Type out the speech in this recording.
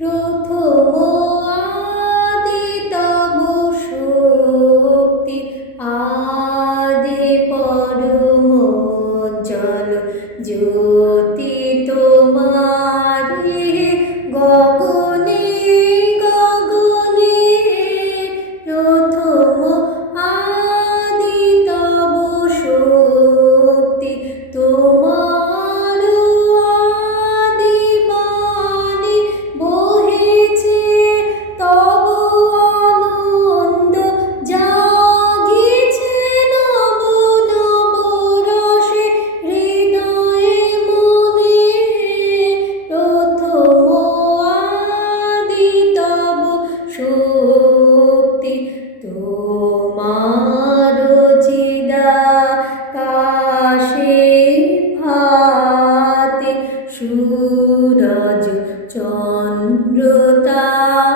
প্রথম আদি তব শক্তি, আদি পরম জল জ্যোতি তোমারি গগনে গগনে। প্রথম আদি তব শক্তি, তোমার আদি বাণী বহেছে, তব আনন্দ জাগিছে নব নব রসে হৃদয়ে মনে। প্রথম আদি তব শক্তি, তোমার চিদাকাশে ভাতি সূরজ চন্দ্র তারা।